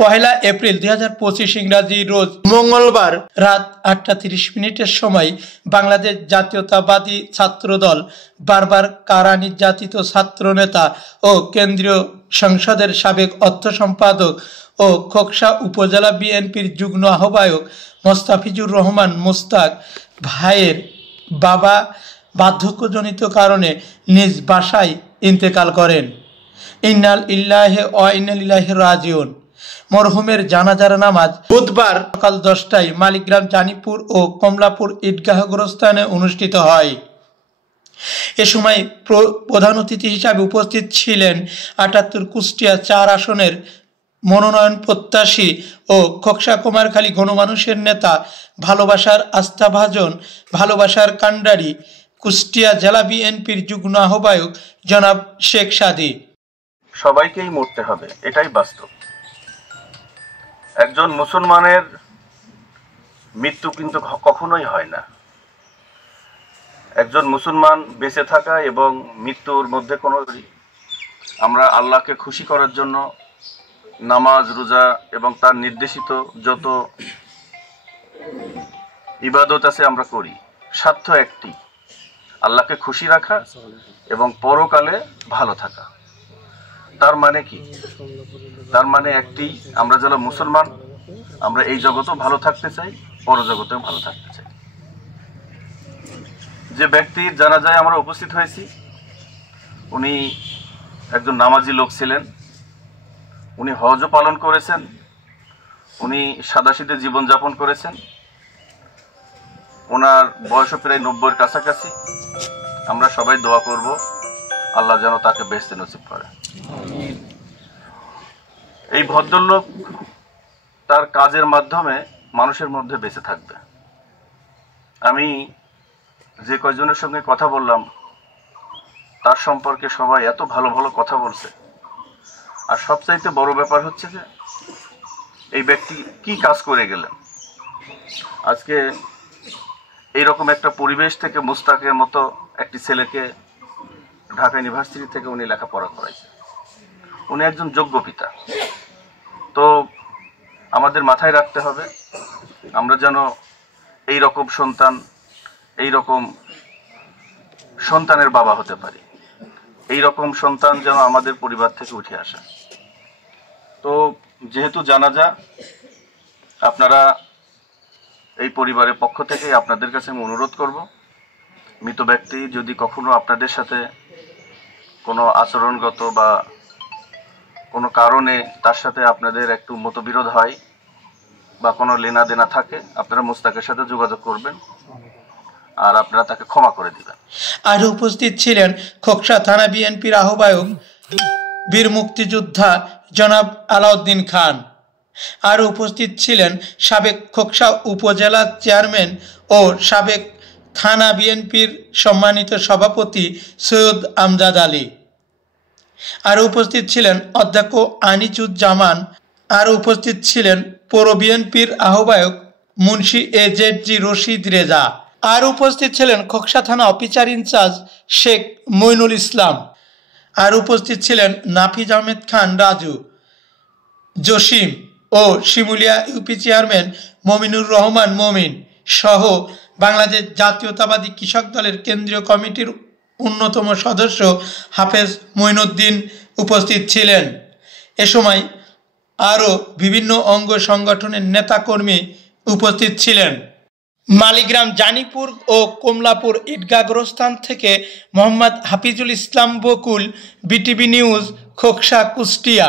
পহেলা April 2025 ইংরাজি রোজ মঙ্গলবার রাত 8:30 সময় বাংলাদেশ জাতীয়তাবাদী ছাত্রদল বারবার কারা নির্যাতিত ছাত্রনেতা ও কেন্দ্রীয় সংসদের সাবেক অর্থ সম্পাদক ও খোকসা উপজেলা বিএনপির যুগ্ম আহ্বায়ক মোস্তাফিজুর রহমান মোস্তাক ভাইয়ের বাবা বার্ধক্যজনিত কারণে নিজ বাসায় ইন্তেকাল করেন। ইন্নাল ইল্লাহি ওয়া ইন্না ইলাইহি রাজিউন। মরহুমের জানাজার নামাজ বুধবার সকাল 10টায় মালিগ্রাম জানিপুর ও কমলাপুর ঈদগাহ গোরস্থানে অনুষ্ঠিত হয়। এ সময় প্রধান অতিথি হিসাবে উপস্থিত ছিলেন 78 কুষ্টিয়া 4 আসনের মনোনয়ন প্রত্যাশী ও খোকসা কুমারখালী গণমানুষের নেতা, ভালোবাসার আস্থাভাজন, ভালোবাসার কান্ডারি, কুষ্টিয়া জেলা বিএনপির যুগ্ম আহ্বায়ক জনাব শেখ সাদী। সবাইকেই মরতে হবে, এটাই বাস্তব। একজন মুসলমানের মৃত্যু কিন্তু কখনোই হয় না। একজন মুসলমান বেঁচে থাকা এবং মৃত্যুর মধ্যে কোনো, আমরা আল্লাহকে খুশি করার জন্য নামাজ, রোজা এবং তার নির্দেশিত যত ইবাদত আছে আমরা করি। স্বার্থ একটি, আল্লাহকে খুশি রাখা এবং পরকালে ভালো থাকা। তার মানে কি? তার মানে একটি, আমরা যারা মুসলমান আমরা এই জগতেও ভালো থাকতে চাই, পরজগতেও ভালো থাকতে চাই। যে ব্যক্তির জানাজায় আমরা উপস্থিত হয়েছি উনি একজন নামাজি লোক ছিলেন। উনি হজও পালন করেছেন, উনি সাদাসিধে জীবনযাপন করেছেন। ওনার বয়সও প্রায় 90-এর কাছাকাছি। আমরা সবাই দোয়া করব আল্লাহ যেন তাকে বেহেশতে নসিব করে। এই ভদ্রলোক তার কাজের মাধ্যমে মানুষের মধ্যে বেঁচে থাকবে। আমি যে কয়জনের সঙ্গে কথা বললাম তার সম্পর্কে সবাই এত ভালো ভালো কথা বলছে। আর সবচাইতে বড় ব্যাপার হচ্ছে যে এই ব্যক্তি কি কাজ করে গেলেন। আজকে এইরকম একটা পরিবেশ থেকে মুস্তাকের মতো একটি ছেলেকে ঢাকা ইউনিভার্সিটি থেকে উনি লেখাপড়া করাইছে। উনি একজন যোগ্য পিতা। তো আমাদের মাথায় রাখতে হবে আমরা যেন এই রকম সন্তানের বাবা হতে পারি। এই রকম সন্তান যেন আমাদের পরিবার থেকে উঠে আসে। তো যেহেতু জানাজা, আপনারা এই পরিবারের পক্ষ থেকে আপনাদের কাছে আমি অনুরোধ করব, মৃত ব্যক্তি যদি কখনো আপনাদের সাথে কোনো আচরণগত বা কোনো কারণে তার সাথে আপনাদের একটু মতবিরোধ হয় বা কোনো লেনা দেনা থাকে, আপনারা মোস্তাকের সাথে যোগাযোগ করবেন আর আপনারা তাকে ক্ষমা করে দিবেন। আর উপস্থিত ছিলেন খোকসা থানা বিএনপির আহ্বায়ক বীর মুক্তিযোদ্ধা জনাব আলাউদ্দিন খান। আর উপস্থিত ছিলেন সাবেক খোকসা উপজেলা চেয়ারম্যান ও সাবেক থানা বিএনপির সম্মানিত সভাপতি সৈয়দ আমজাদ আলী। আর উপস্থিত ছিলেন অধ্যক্ষ আনিসুজ্জামান। আর উপস্থিত ছিলেন পৌর বিএনপির আহ্বায়ক মুন্সি এজেডজি রশিদ রেজা। আর উপস্থিত ছিলেন খোকসা থানা অফিসার ইনচার্জ শেখ মইনুল ইসলাম। আর উপস্থিত ছিলেন নাফিজ আহমেদ খান রাজু, জসিম ও শিমুলিয়া ইউপি চেয়ারম্যান মমিনুর রহমান মমিন সহ বাংলাদেশ জাতীয়তাবাদী কৃষক দলের কেন্দ্রীয় কমিটির অন্যতম সদস্য হাফেজ মঈনুদ্দিন উপস্থিত ছিলেন। এ সময় আরও বিভিন্ন অঙ্গ সংগঠনের নেতাকর্মী উপস্থিত ছিলেন। মালিগ্রাম জানিপুর ও কমলাপুর ঈদগাহ গোরস্থান থেকে মোহাম্মদ হাফিজুল ইসলাম বকুল, বিটিভি নিউজ, খোকসা, কুষ্টিয়া।